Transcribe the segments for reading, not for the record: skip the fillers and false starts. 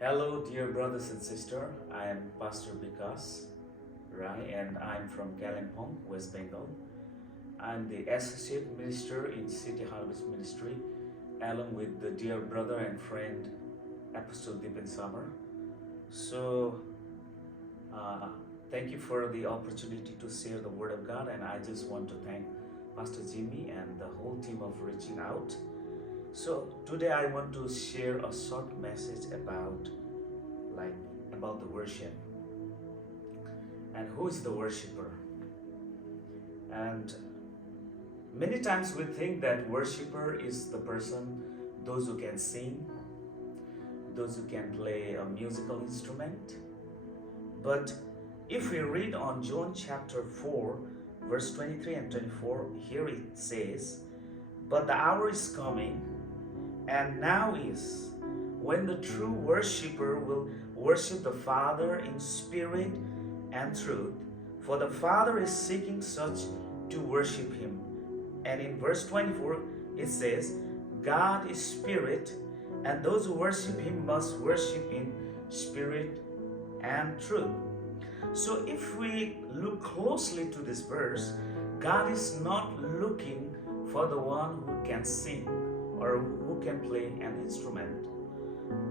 Hello, dear brothers and sisters. I am Pastor Bikash Rai and I'm from Kalimpong, West Bengal. I'm the Associate Minister in City Harvest Ministry, along with the dear brother and friend Apostle Depen Samar. So, uh, thank you for the opportunity to share the Word of God, and I just want to thank Pastor Jimmy and the whole team of reaching out. So today I want to share a short message like about the worship and who is the worshiper. And many times we think that worshiper is the person, those who can sing, those who can play a musical instrument. But if we read on John chapter 4, verse 23 and 24, here it says, "But the hour is coming, and now is, when the true worshiper will worship the Father in spirit and truth, for the Father is seeking such to worship him." And in verse 24, it says, "God is spirit, and those who worship him must worship in spirit and truth." So if we look closely to this verse, God is not looking for the one who can sing or who can play an instrument,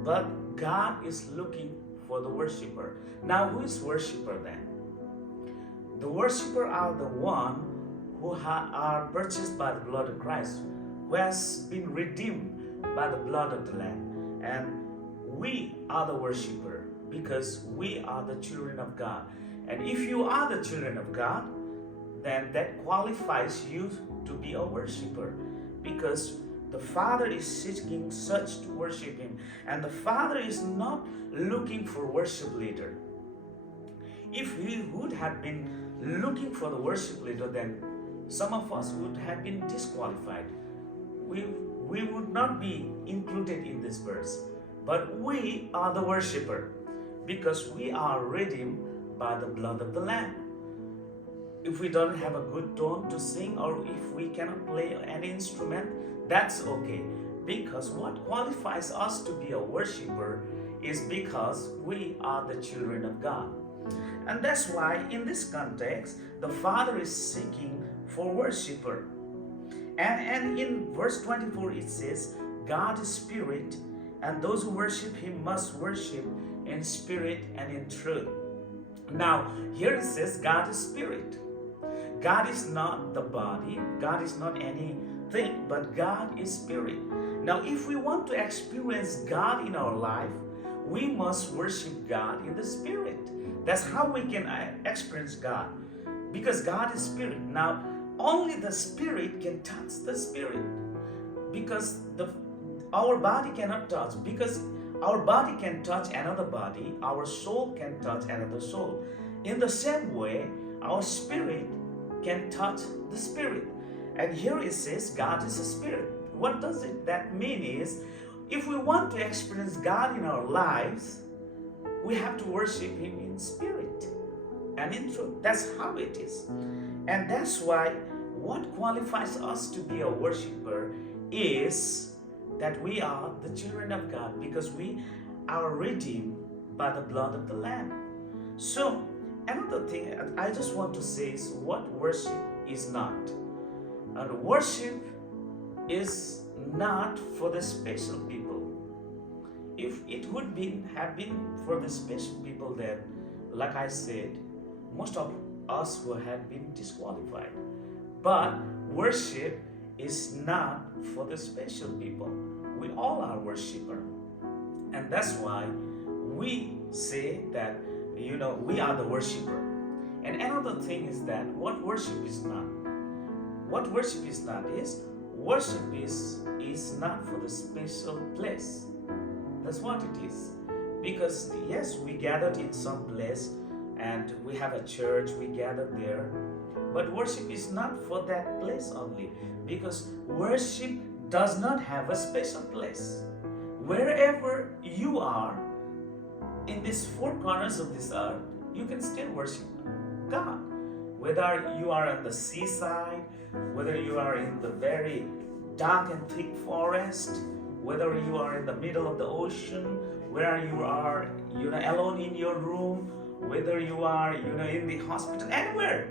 but God is looking for the worshiper. Now, who is worshiper then? The worshiper are the one who are purchased by the blood of Christ, who has been redeemed by the blood of the Lamb. And we are the worshiper because we are the children of God. And if you are the children of God, then that qualifies you to be a worshiper, because the Father is seeking such to worship him, and the Father is not looking for worship leader. If he would have been looking for the worship leader, then some of us would have been disqualified. We would not be included in this verse. But we are the worshiper because we are redeemed by the blood of the Lamb. If we don't have a good tone to sing, or if we cannot play an instrument, that's okay, because what qualifies us to be a worshiper is because we are the children of God. And that's why in this context, the Father is seeking for worshiper. And in verse 24 it says, "God is spirit, and those who worship him must worship in spirit and in truth." Now, here it says God is spirit. God is not the body, God is not anything, but God is spirit. Now, if we want to experience God in our life, we must worship God in the spirit. That's how we can experience God, because God is spirit. Now, only the spirit can touch the spirit, because our body cannot touch, because our body can touch another body, our soul can touch another soul. In the same way, our spirit can touch the spirit. And here it says God is a spirit. What does that mean is, if we want to experience God in our lives, we have to worship him in spirit and in truth. That's how it is. And that's why what qualifies us to be a worshiper is that we are the children of God, because we are redeemed by the blood of the Lamb. So another thing I just want to say is what worship is not. And worship is not for the special people. If it would have been for the special people, then, like I said, most of us would have been disqualified. But worship is not for the special people. We all are worshiper. And that's why we say that, we are the worshiper. And another thing is that what worship is not. What worship is not is, worship is not for the special place. That's what it is. Because yes, we gathered in some place and we have a church, we gathered there. But worship is not for that place only, because worship does not have a special place. Wherever you are in these four corners of this earth, you can still worship God. Whether you are on the seaside, whether you are in the very dark and thick forest, whether you are in the middle of the ocean, where you are, alone in your room, whether you are, in the hospital, anywhere,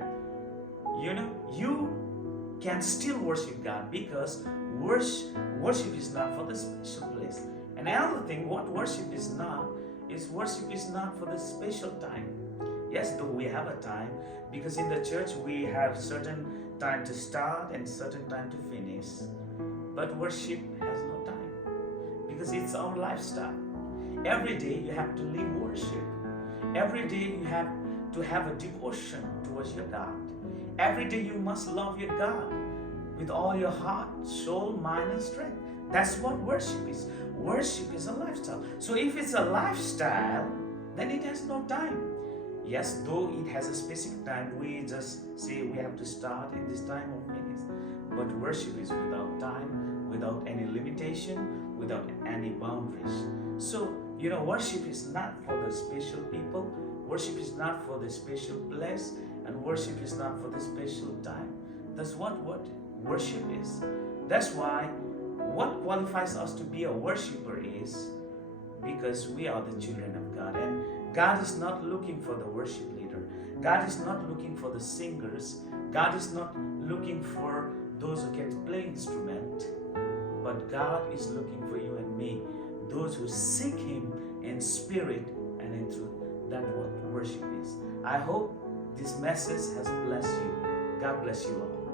you can still worship God, because worship is not for the special place. And another thing, what worship is not for the special time. Yes, though we have a time, because in the church we have certain time to start and certain time to finish. But worship has no time, because it's our lifestyle. Every day you have to live worship. Every day you have to have a devotion towards your God. Every day you must love your God with all your heart, soul, mind, and strength. That's what worship is. Worship is a lifestyle. So if it's a lifestyle, then it has no time. Yes, though it has a specific time, we just say we have to start in this time or finish. But worship is without time, without any limitation, without any boundaries. So, worship is not for the special people, worship is not for the special place, and worship is not for the special time. That's what worship is. That's why what qualifies us to be a worshiper is because we are the children of God. And God is not looking for the worship leader. God is not looking for the singers. God is not looking for those who can play instrument. But God is looking for you and me, those who seek Him in spirit and in truth. That's what worship is. I hope this message has blessed you. God bless you all.